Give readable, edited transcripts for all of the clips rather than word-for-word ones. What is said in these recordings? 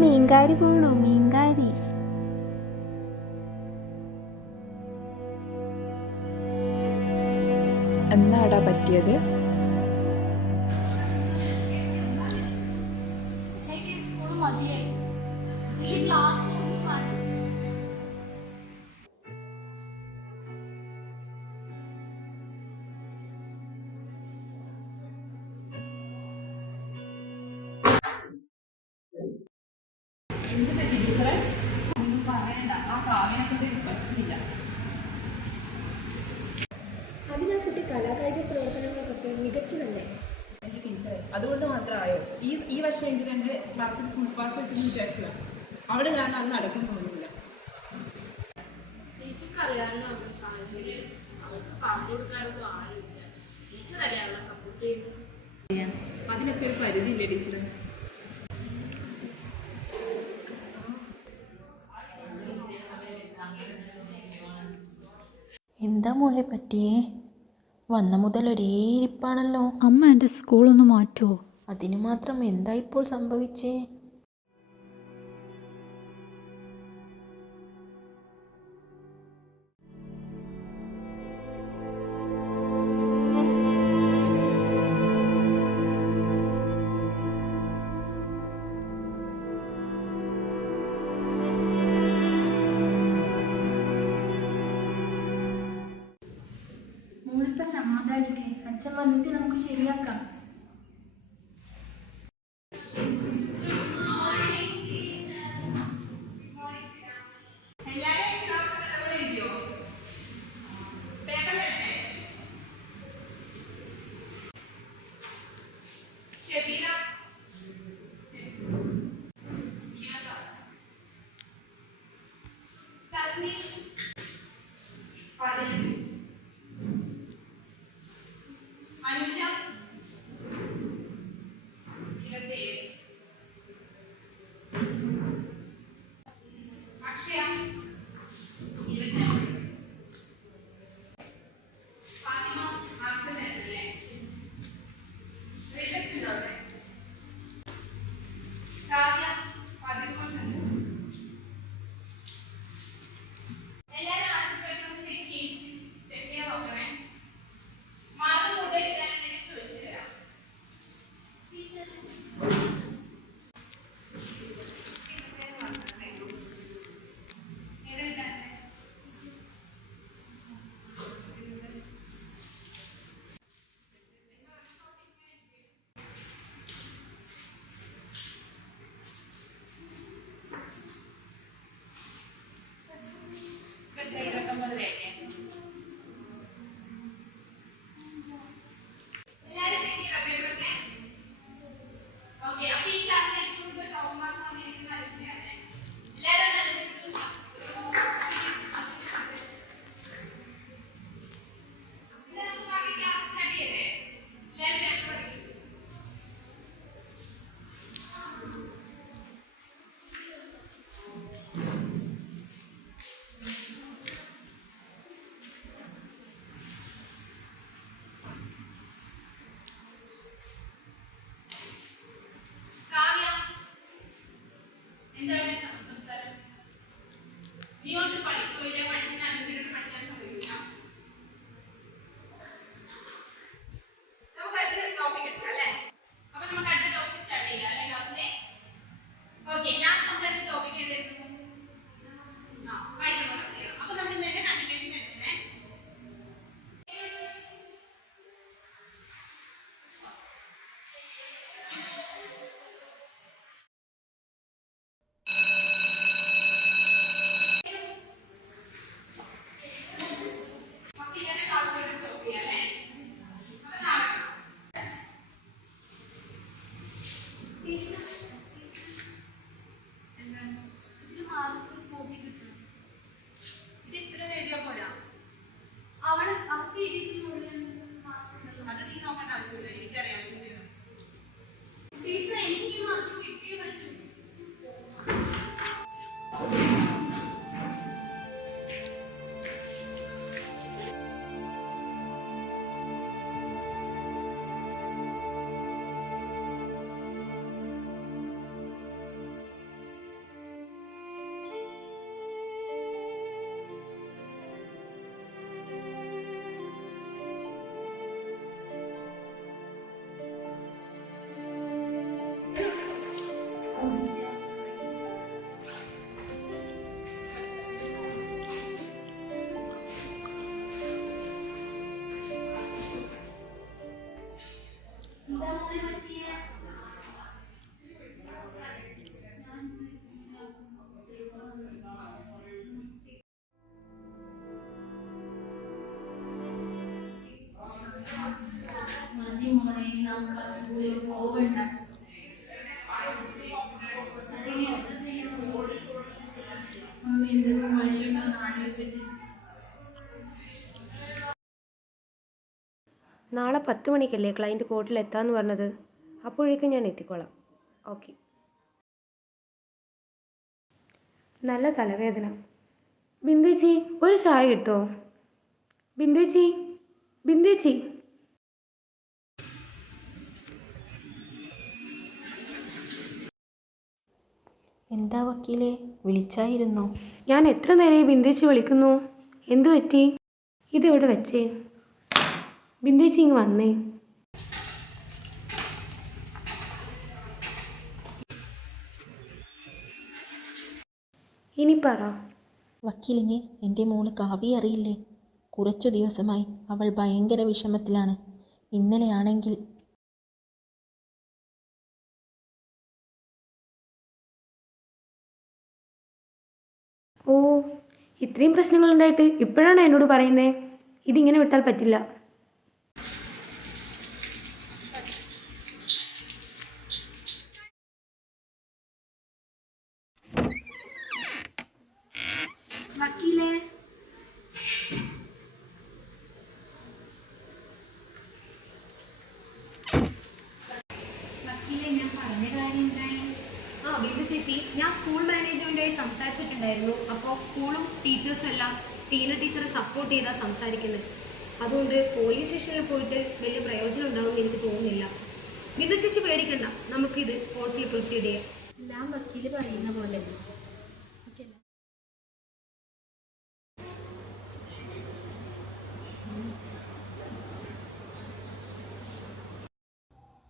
മീൻകാരി പോണു, മീൻകാരി. എന്നാടാ പറ്റിയത്? അതിനാ കുട്ടി കലാകായിക പ്രവർത്തനങ്ങൾക്കൊക്കെ മികച്ചതല്ലേ? എൻ്റെ ടീച്ചർ അതുകൊണ്ട് മാത്രമായോ ഈ വർഷം എനിക്ക് എൻ്റെ ക്ലാസ്സിൽ ഫുൾ പാസ് കിട്ടുമെന്ന് വിചാരിച്ചതാണ്. അവിടെ ഞാൻ അത് നടക്കാൻ തോന്നുന്നില്ല. ടീച്ചർക്ക് അറിയാവുന്ന അവരുടെ സാഹചര്യം അവർക്ക് പറഞ്ഞു കൊടുക്കാനൊന്നും ആരുമില്ല. ടീച്ചർ അറിയാനുള്ള സപ്പോർട്ട് ചെയ്യുന്നത്. അതിനൊക്കെ ഒരു പരിധിയില്ലേ ടീച്ചർ? എന്താ മോളെ പറ്റിയേ? വന്ന മുതൽ ഒരേ ഇരിപ്പാണല്ലോ. അമ്മ എൻ്റെ സ്കൂളൊന്ന് മാറ്റുമോ? അതിനു മാത്രം എന്താ ഇപ്പോൾ സംഭവിച്ചേ? മോളിപ്പോ സമാധാനിക്കേ, അച്ഛൻ വന്നിട്ട് നമുക്ക് ശരിയാക്കാം. നമുക്ക് സ്കൂളിൽ പോകണ്ട. ഇനി എന്താ ചെയ്യുന്നത്? മമ്മി എന്തെങ്കിലും വഴിയുണ്ടോ എന്ന് ആലോചിക്കട്ടെ. നാളെ 10 മണിക്കല്ലേ ക്ലയൻറ്റ് കോർട്ടിൽ എത്താമെന്ന് പറഞ്ഞത്? അപ്പോഴേക്കും ഞാൻ എത്തിക്കോളാം. ഓക്കെ. നല്ല തലവേദന. ബിന്ദുച്ചി, ഒരു ചായ കിട്ടുമോ? ബിന്ദുച്ചി, ബിന്ദുച്ചി. എന്താ വക്കീലേ, വിളിച്ചായിരുന്നോ? ഞാൻ എത്ര നേരമായി ബിന്ദുച്ചി വിളിക്കുന്നു. എന്തു പറ്റി? ഇതെവിടെ വെച്ചേ? ബിന്ദുച്ചി ഇങ്ങ് വന്നേ. ഇനി പറ. വക്കീലിന് എൻ്റെ മോള് കാവ്യ അറിയില്ലേ? കുറച്ചു ദിവസമായി അവൾ ഭയങ്കര വിഷമത്തിലാണ്. ഇന്നലെയാണെങ്കിൽ ഓ, ഇത്രയും പ്രശ്നങ്ങളുണ്ടായിട്ട് ഇപ്പോഴാണ് എന്നോട് പറയുന്നേ? ഇതിങ്ങനെ വിട്ടാൽ പറ്റില്ല. വക്കീലേ, ഞാൻ പറഞ്ഞ കാര്യം എന്തായി? ബിന്ദു ചേച്ചി, ഞാൻ സ്കൂൾ മാനേജ്മെൻറ്റുമായി സംസാരിച്ചിട്ടുണ്ടായിരുന്നു. അപ്പോൾ സ്കൂളും ടീച്ചേഴ്സും എല്ലാം ടീന ടീച്ചറെ സപ്പോർട്ട് ചെയ്താൽ സംസാരിക്കുന്നത്. അതുകൊണ്ട് പോലീസ് സ്റ്റേഷനിൽ പോയിട്ട് വലിയ പ്രയോജനം ഉണ്ടാകുമെന്ന് എനിക്ക് തോന്നുന്നില്ല. ബിന്ദു ചേച്ചി പേടിക്കണ്ട, നമുക്കിത് കോർട്ടിൽ പ്രൊസീഡ് ചെയ്യാം. എല്ലാം വക്കീല് പറയുന്ന പോലെ.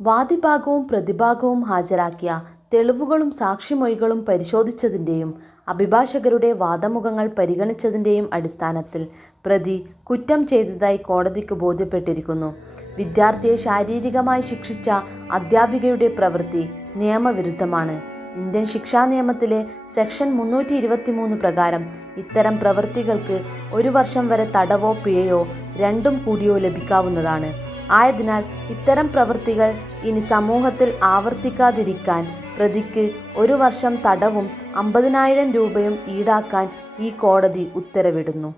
വാദിഭാഗവും പ്രതിഭാഗവും ഹാജരാക്കിയ തെളിവുകളും സാക്ഷിമൊഴികളും പരിശോധിച്ചതിൻ്റെയും അഭിഭാഷകരുടെ വാദമുഖങ്ങൾ പരിഗണിച്ചതിൻ്റെയും അടിസ്ഥാനത്തിൽ പ്രതി കുറ്റം ചെയ്തതായി കോടതിക്ക് ബോധ്യപ്പെട്ടിരിക്കുന്നു. വിദ്യാർത്ഥിയെ ശാരീരികമായി ശിക്ഷിച്ച അധ്യാപികയുടെ പ്രവൃത്തി നിയമവിരുദ്ധമാണ്. ഇന്ത്യൻ ശിക്ഷാ നിയമത്തിലെ സെക്ഷൻ 323 പ്രകാരം ഇത്തരം പ്രവൃത്തികൾക്ക് 1 വർഷം വരെ തടവോ പിഴയോ രണ്ടും കൂടിയോ ലഭിക്കാവുന്നതാണ്. ആയതിനാൽ ഇത്തരം പ്രവൃത്തികൾ ഇനി സമൂഹത്തിൽ ആവർത്തിക്കാതിരിക്കാൻ പ്രതിക്ക് 1 വർഷം തടവും 50,000 രൂപയും ഈടാക്കാൻ ഈ കോടതി ഉത്തരവിടുന്നു.